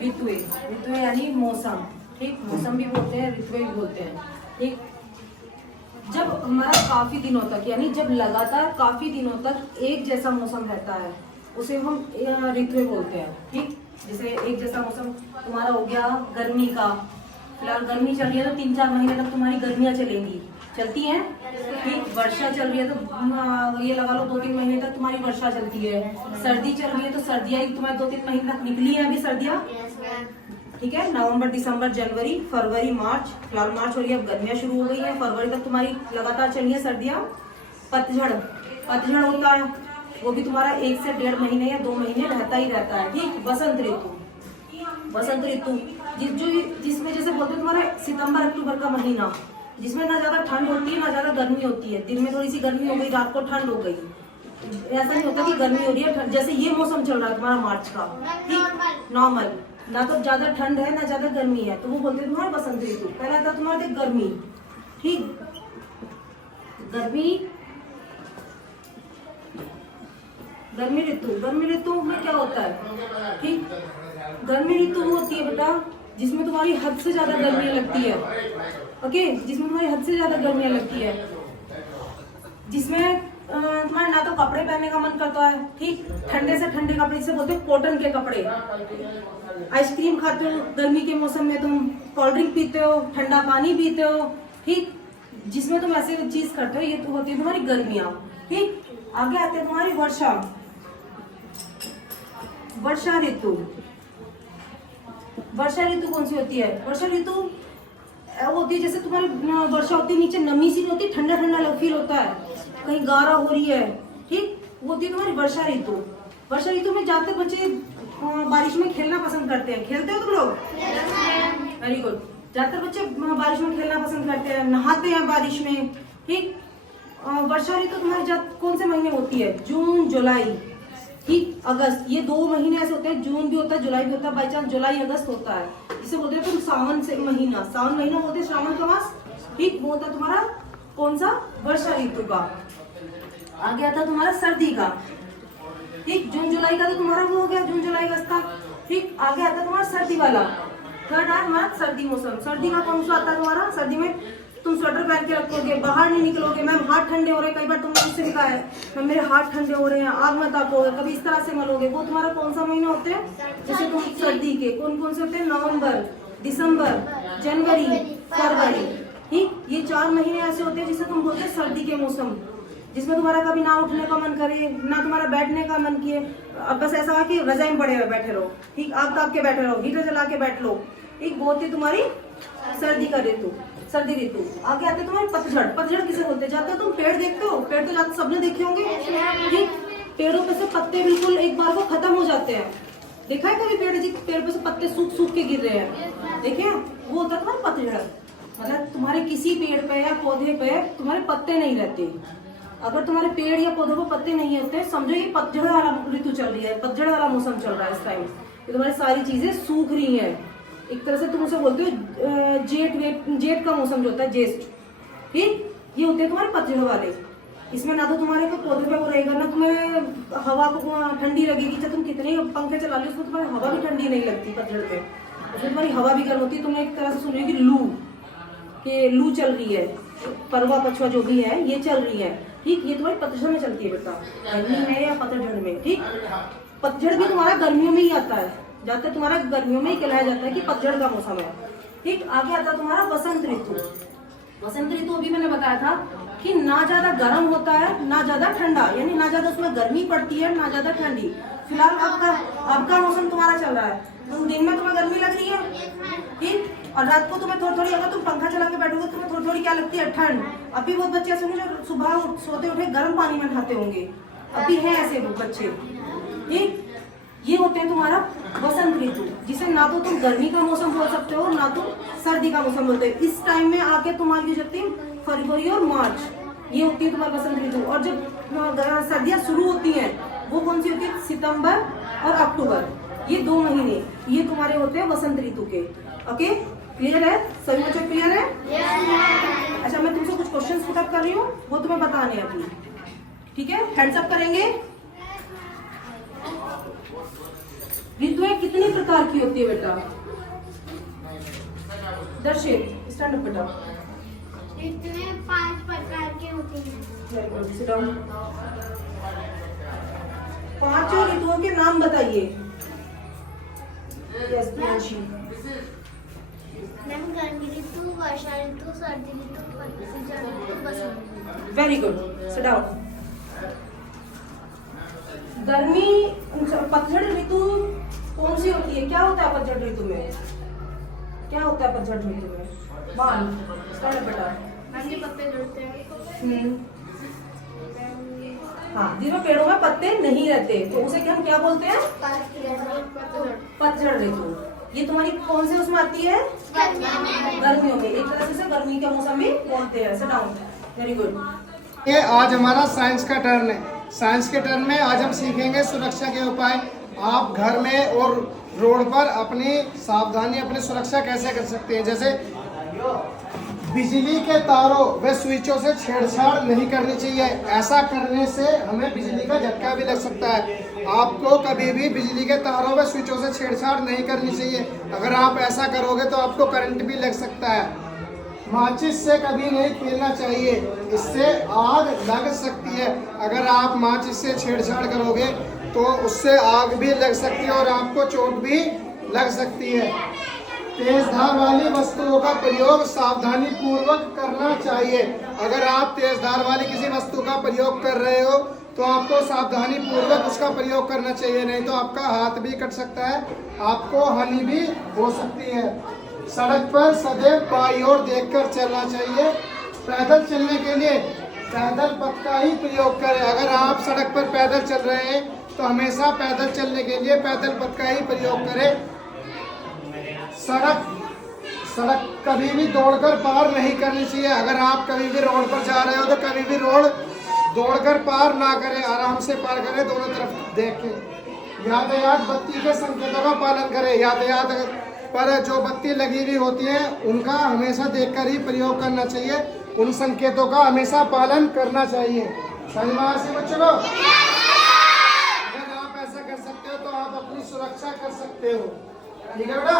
ऋतु यानी मौसम, ठीक। मौसम भी बोलते हैं, ऋतु भी बोलते हैं, ठीक। जब हमारा काफी दिनों तक यानी जब लगातार काफी दिनों तक एक जैसा मौसम रहता है उसे हम ऋतु बोलते हैं, ठीक। जैसे एक जैसा मौसम तुम्हारा हो गया गर्मी का, फिलहाल गर्मी चल रही है तो 3-4 महीने तक तुम्हारी गर्मियां चलेंगी, चलती हैं, ठीक। वर्षा चल रही है तो ये लगा लो 2-3 महीने तक तुम्हारी वर्षा चलती है। सर्दी चल रही है तो सर्दियां ही तुम्हारी 2-3 महीने तक निकली है अभी सर्दियां, ठीक है। नवंबर, दिसंबर, जनवरी, फरवरी, मार्च, फिलहाल मार्च हो रही है, अब गर्मियां शुरू हो गई है। फरवरी तक तुम्हारी लगातार चली है सर्दियां। पतझड़ होता है, वो भी तुम्हारा 1 से 1.5 महीने या 2 महीने रहता ही रहता है, ठीक। बसंत ऋतु जिसमें जैसे बोलते हैं तुम्हारा सितंबर अक्टूबर का महीना, जिसमें ना ज्यादा ठंड होती है ना ज्यादा गर्मी होती है। दिन में थोड़ी सी गर्मी हो गई, रात को ठंड हो गई, ऐसा नहीं होता कि गर्मी हो रही है। जैसे ये मौसम चल रहा है तुम्हारा मार्च का, ठीक, नॉर्मल, ना तो ज्यादा ठंड है ना ज्यादा गर्मी है, तो वो बोलते हैं तुम्हारा बसंत ऋतु। पहला था तुम्हारा गर्मी, ठीक। गर्मी ऋतु में क्या होता है, ठीक। गर्मी ऋतु होती है बेटा जिसमें तुम्हारी हद से ज्यादा गर्मियां लगती है, ओके। जिसमें तुम्हारी हद से ज्यादा गर्मियां लगती है, जिसमें तुम्हारे ना तो कपड़े पहनने का मन करता है, ठीक। ठंडे से ठंडे कपड़े, जिसे बोलते हैं कॉटन के कपड़े। आइसक्रीम खाते हो गर्मी के मौसम में, तुम कोल्ड ड्रिंक पीते हो, ठंडा पानी पीते हो, ठीक। जिसमें तुम ऐसे चीज करते हो, ये तो होती है तुम्हारी गर्मियां, ठीक। आगे आते हैं तुम्हारी वर्षा ऋतु। वर्षा ऋतु कौन सी होती है? वर्षा ऋतु होती है जैसे तुम्हारी वर्षा होती है, नीचे नमी सी होती है, ठंडा ठंडा फील होता है, कहीं गारा हो रही है, ठीक। वो होती है तुम्हारी वर्षा ऋतु। वर्षा ऋतु में ज्यादातर बच्चे बारिश में खेलना पसंद करते हैं। खेलते हो तुम लोग? Very good. ज्यादातर बच्चे बारिश में खेलना पसंद करते हैं, नहाते हैं बारिश में, ठीक। वर्षा ऋतु तुम्हारी कौन से महीने होती है? जून, जुलाई, ठीक, अगस्त। ये 2 महीने ऐसे होते हैं, जून भी होता है, जुलाई भी होता है। बाई चांस जुलाई अगस्त होता है, जिसे बोलते हैं तुम सावन महीना बोलते हैं, श्रावण का मास, ठीक। वो होता है तुम्हारा कौन सा? वर्षा ऋतु का। आगे आता है तुम्हारा सर्दी का, ठीक। जून जुलाई का तो तुम्हारा वो हो गया, जून जुलाई अगस्त का, ठीक। आगे आता है तुम्हारा सर्दी वाला। थर्ड है हमारा सर्दी मौसम। सर्दी का कौन सा आता है तुम्हारा? सर्दी में तुम स्वेटर पहन के रखोगे, बाहर नहीं निकलोगे। मैम हाथ ठंडे हो रहे हैं, कई बार तुमने मुझसे लिखा है मैम मेरे हाथ ठंडे हो रहे हैं, आग मत तापोगे, कभी इस तरह से मलोगे। वो तुम्हारा कौन सा महीना होते हैं? जैसे तुम सर्दी के कौन से होते हैं? नवंबर, दिसंबर, जनवरी, फरवरी, ठीक। ये 4 महीने ऐसे होते हैं जिसे तुम बोलते हैं सर्दी के मौसम, जिसमें तुम्हारा कभी ना उठने का मन करे ना तुम्हारा बैठने का मन किए। अब बस ऐसा है कि रजाई में पड़े हुए बैठे रहो, ठीक। आग ताप के बैठे रहो, हीटर जला के बैठ लो, ठीक। वो होती तुम्हारी सर्दी ऋतु। आगे आते तुम्हारे पतझड़ किसे बोलते हैं? जाते हो तुम पेड़ देखते हो, पेड़ तो जाते सबने देखे होंगे, ठीक। पेड़ों पे से पत्ते बिल्कुल एक बार को खत्म हो जाते हैं। देखा है कभी पेड़ पे से पत्ते सूख के गिर रहे हैं? देखे? वो होता है तुम्हारा पतझड़। मतलब तुम्हारे किसी पेड़ पे या पौधे पे तुम्हारे पत्ते नहीं रहते। अगर तुम्हारे पेड़ या पौधों पे पत्ते नहीं होते, समझो ये पतझड़ वाला ऋतु चल रही है, पतझड़ वाला मौसम चल रहा है इस टाइम। ये तुम्हारी सारी चीजें सूख रही है। एक तरह से तुम उसे बोलते हो जेठ का मौसम जो होता है, ज्येष्ठ, ठीक। ये होते हैं तुम्हारे पतझड़ वाले। इसमें ना तो तुम्हारे को पौधे पे वो रहेगा, ना तुम्हें हवा को ठंडी लगेगी। चाहे तुम कितने पंखे चला लो, उसमें तुम्हारी हवा भी ठंडी नहीं लगती पतझड़ पे। उसमें तुम्हारी हवा भी गर्म होती है। तुमने एक तरह से सुनी कि लू चल रही है, परवा पछुआ जो भी है ये चल रही है, ठीक। ये तुम्हारी पतझड़ में चलती है बेटा, गर्मी में या पतझड़ में, ठीक। पतझड़ भी तुम्हारा गर्मियों में ही आता है, ज्यादातर तुम्हारा गर्मियों में ही कहलाया जाता है कि पतझड़ का मौसम है, ठीक। आगे आता है तुम्हारा बसंत ऋतु अभी मैंने बताया था कि ना ज्यादा गर्म होता है ना ज्यादा ठंडा, यानी ना ज्यादा उसमें गर्मी पड़ती है ना ज्यादा ठंडी। फिलहाल आपका मौसम तुम्हारा चल रहा है, तुम दिन में तुम्हें गर्मी लग रही है, ठीक। और रात को तुम्हें थोड़ी अगर तुम पंखा चला के बैठोगे तुम्हें थोड़ी क्या लगती है? ठंड। अभी बहुत बच्चे ऐसे होंगे जो सुबह सोते उठे गर्म पानी में नहाते होंगे, अभी है ऐसे बच्चे, ठीक। ये होते हैं तुम्हारा बसंत ऋतु, जिसे ना तो तुम गर्मी का मौसम बोल सकते हो ना तुम सर्दी का मौसम बोलते हो। इस टाइम में आके तुम्हारी जो होती है फरवरी और मार्च, ये होती है तुम्हारी बसंत ऋतु। और जब सर्दियां शुरू होती हैं वो कौन सी होती है? सितंबर और अक्टूबर, ये 2 महीने ये तुम्हारे होते हैं बसंत ऋतु के। ओके, क्लियर है? सभी बच्चों क्लियर है? अच्छा, मैं तुमसे कुछ क्वेश्चंस पुटअप कर रही हूँ, वो तुम्हें बताने हैं अभी, ठीक है? हैंड्स अप करेंगे। ऋतुएं कितनी प्रकार की होती है बेटा? दर्शित, स्टैंड अप बेटा। ऋतु में 5 प्रकार की होती हैं। Very good, sit down. पांचों ऋतुओं के नाम बताइए। यस प्रियांशी। मैम गर्मी ऋतु, वर्षा ऋतु, सर्दी ऋतु, पतझड़ ऋतु, बसंत ऋतु। Very good, sit down. गर्मी पतझड़ ऋतु कौन सी होती है? क्या होता है पतझड़ ऋतु में? क्या होता है पतझड़ ऋतु में? मान स्टैंड बेटा। मैम के पत्ते झड़ते हैं। हाँ, जिसमें पेड़ों में पत्ते नहीं रहते तो उसे हम क्या बोलते हैं? पतझड़ ऋतु। ये तुम्हारी कौन से उसमें आती है? गर्मियों में। एक तरह से गर्मी का मौसम भी बोलते हैं। Sit down. Very good. ये आज हमारा साइंस का टर्न है। साइंस के टर्न में आज हम सीखेंगे सुरक्षा के उपाय। आप घर में और रोड पर अपनी सावधानी, अपनी सुरक्षा कैसे कर सकते हैं। जैसे बिजली के तारों व स्विचों से छेड़छाड़ नहीं करनी चाहिए। ऐसा करने से हमें बिजली का झटका भी लग सकता है। आपको कभी भी बिजली के तारों व स्विचों से छेड़छाड़ नहीं करनी चाहिए। अगर आप ऐसा करोगे तो आपको करंट भी लग सकता है। माचिस से कभी नहीं खेलना चाहिए, इससे आग लग सकती है। अगर आप माचिस से छेड़छाड़ करोगे तो उससे आग भी लग सकती है और आपको चोट भी लग सकती है। तेज धार वाली वस्तुओं का प्रयोग सावधानी पूर्वक करना चाहिए। अगर आप तेज धार वाली किसी वस्तु का प्रयोग कर रहे हो तो आपको सावधानी पूर्वक उसका प्रयोग करना चाहिए, नहीं तो आपका हाथ भी कट सकता है, आपको हानि भी हो सकती है। सड़क पर सदैव बाईं ओर देखकर चलना चाहिए। पैदल चलने के लिए पैदल पथ का ही प्रयोग करें। अगर आप सड़क पर पैदल चल रहे हैं तो हमेशा पैदल चलने के लिए पैदल पथ का ही प्रयोग करें। सड़क कभी भी दौड़कर पार नहीं करनी चाहिए। अगर आप कभी भी रोड पर जा रहे हो तो कभी भी रोड दौड़कर पार ना करें, आराम से पार करें, दोनों तरफ देख के। यातायात बत्ती के संकेतों का पालन करें। यातायात पर जो बत्ती लगी हुई होती है उनका हमेशा देखकर ही प्रयोग करना चाहिए। उन संकेतों का हमेशा पालन करना चाहिए। धन्यवाद से बच्चों को। अगर आप ऐसा कर सकते हो तो आप अपनी सुरक्षा कर सकते हो। ठीक है बेटा।